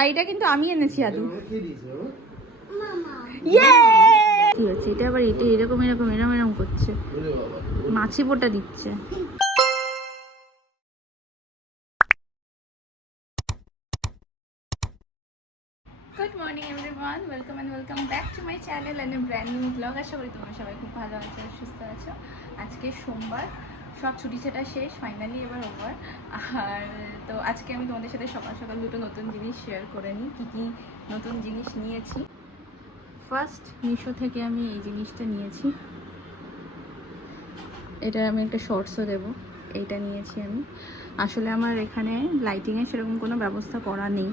শাড়িটা কিন্তু আমি এনেছি আদু। কে দিয়েছে বাবা? ইয়ে! কি হচ্ছে এটা আবার এটা এরকম এরকম এরকম এরকম করছে। ওরে মাছি পোটা দিচ্ছে। Good morning everyone welcome and welcome back to my channel and brand new vlog আশা করি তোমরা সবাই খুব ভালো আছো সুস্থ আছো। আজকে সোমবার সব ছুটি ছাটা শেষ ফাইনালি এবার ওভার আর তো আজকে আমি তোমাদের সাথে সকাল সকাল দুটো নতুন জিনিস শেয়ার করে নিই, কী কী নতুন জিনিস নিয়েছি। ফার্স্ট মিশো থেকে আমি এই জিনিসটা নিয়েছি। এটা আমি একটা শর্টসও দেবো, এইটা নিয়েছি আমি। আসলে আমার এখানে লাইটিংয়ের সেরকম কোনো ব্যবস্থা করা নেই।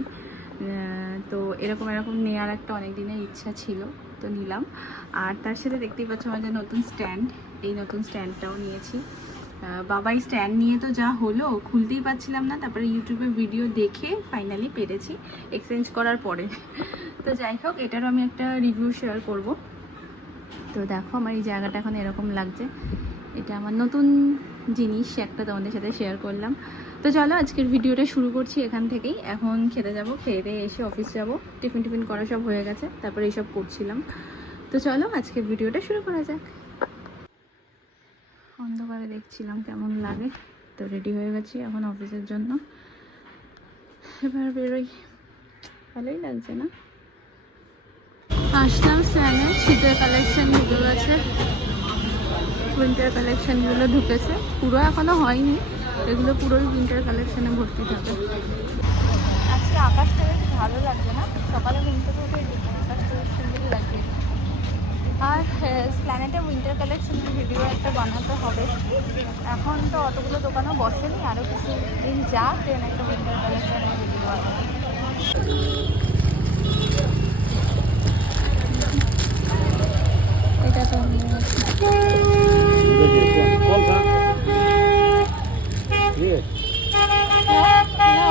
তো এরকম এরকম নেওয়ার একটা অনেক দিনের ইচ্ছা ছিল, তো নিলাম। আর তার সাথে দেখতেই পাচ্ছ যে নতুন স্ট্যান্ড এই নতুন স্ট্যান্ডটাও নিয়েছি। বাবাই স্ট্যান্ড নিয়ে তো যা হলো, খুলতেই পারছিলাম না, তারপরে ইউটিউবে ভিডিও দেখে ফাইনালি পেরেছি এক্সচেঞ্জ করার পরে। তো যাই হোক, এটারও আমি একটা রিভিউ শেয়ার করব। তো দেখো, আমার এই জায়গাটা এখন এরকম লাগছে। এটা আমার নতুন জিনিস, একটা তোমাদের সাথে শেয়ার করলাম। তো চলো, আজকের ভিডিওটা শুরু করছি এখান থেকেই। এখন খেতে যাব, খেয়ে এসে অফিস যাব। টিফিন টিফিন করা সব হয়ে গেছে, তারপরে এইসব করছিলাম। তো চলো, আজকের ভিডিওটা শুরু করা যাক। অন্ধকারে দেখছিলাম, কেমন লাগে? তো রেডি হয়ে গেছি এখন অফিসের জন্য। এবার বেরোই। ভালোই লাগছে না? আসলাম স্ট্যান্ডে শীতের কালেকশন ঢুকে গেছে উইন্টার কালেকশনগুলো ঢুকেছে। পুরো এখনও হয়নি। এগুলো পুরোই উইন্টার কালেকশনে ভর্তি থাকে। আজকে আকাশটা বেশ ভালো লাগছে না? সকালে ঘুম থেকে উঠে দেখি আকাশটা বেশ সুন্দর লাগছে আর প্ল্যানেটে উইন্টার কালেকশনের ভিডিও একটা বানাতে হবে। এখন তো অতগুলো দোকানও বসেনি আরও কিছু দিন যা দেন একটা উইন্টার কালেকশনের ভিডিও বানাবো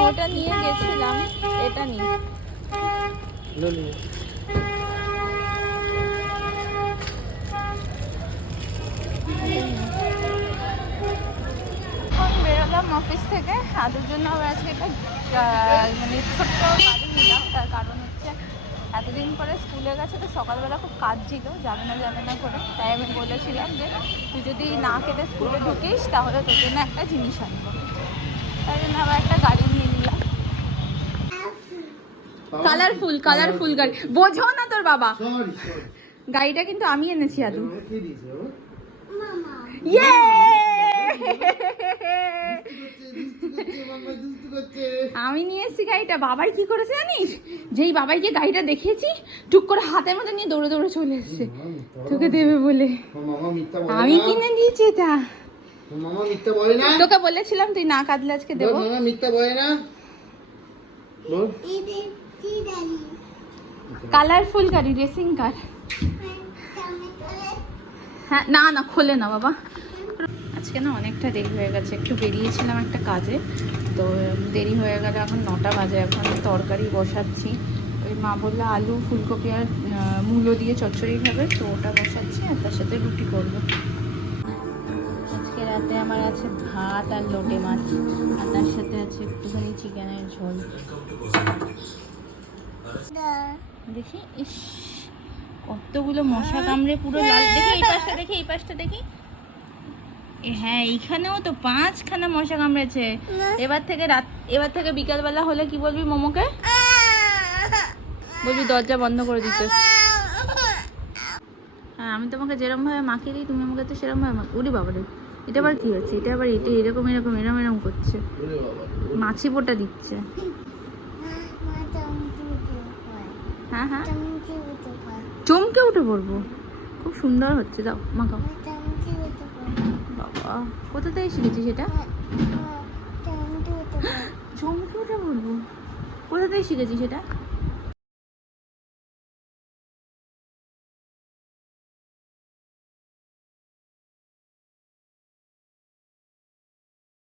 ওটা নিয়ে গেছিলাম, এটা নিয়ে লো নিয়ে। এখন বেরোলাম অফিস থেকে। আদুর জন্য আবার আজকে একটা মানে ছোট্ট গাড়ি নিলাম। তার কারণ হচ্ছে এতদিন পরে স্কুলে গেছে তো সকালবেলা খুব কাজ ছিল যাবে না যাবে না করে। তাই আমি বলেছিলাম যে তুই যদি না কেটে স্কুলে ঢুকিস তাহলে তোর জন্য একটা জিনিস আনব। তাই জন্য আবার একটা গাড়ি নিয়ে নিলাম। কালারফুল কালারফুল গাড়ি। বোঝো না তোর বাবা. গাড়িটা কিন্তু আমি এনেছি আদু? ইয়ে দুষ্টু করছে, মাম্মা দুষ্টু করছে। আমি নিয়ে এসেছি গাড়িটা। বাবাই কি করেছে জানিস? যেই বাবাইকে গাড়িটা দেখিয়েছি টুক করে হাতের মধ্যে নিয়ে দৌড়ে দৌড়ে চলে এসছে। তোকে দেবে বলে। আমি কিনে দিয়েছি এটা। তোকে বলেছিলাম তুই না কাঁদলে আজকে দেবো। মামা মিথ্যা বলে না। কালারফুল গাড়ি রেসিং কার হ্যাঁ না না খোলে না বাবা। আজকে না অনেকটা দেরি হয়ে গেছে, একটু বেরিয়েছিলাম একটা কাজে, তো দেরি হয়ে গেল, এখন নটা বাজে, এখন তরকারি বসাচ্ছি। ওই মা বলল আলু, ফুলকপি আর মূলো দিয়ে চচ্চড়ি খাবে, তো ওটা বসাচ্ছি, আর তার সাথে রুটি করব। আজকে রাতে আমার আছে ভাত আর লোটে মাছ, আর তার সাথে আছে একটুখানি চিকেনের ঝোল। দেখি, ইস, কতগুলো মশা কামড়ে পুরো লাল দেখি এই পাশটা, দেখি, এই পাশটা দেখি। হ্যাঁ এইখানেও তো পাঁচখানা মশা কামড়েছে। এবার থেকে রাত এবার থেকে বিকালবেলা হলে কি বলবি মোমোকে? বলবি দরজা বন্ধ করে দিতে। হ্যাঁ আমি তোমাকে যেরকম ভাবে মাখিয়ে দিই তুমি আমাকে তো সেরকম ভাবে মাখি উড়ি বাবারে। এটা আবার কি হচ্ছে? এটা আবার এটা এরকম এরকম এরকম এরকম করছে। মাছি পোটা দিচ্ছে। হ্যাঁ হ্যাঁ। চমকে উঠে পড়ব। খুব সুন্দর হচ্ছে দাও মাখাও। বাবা কোথা থেকে শিখেছি সেটা চমকে উঠে বলব। কোথা থেকে শিখেছি সেটা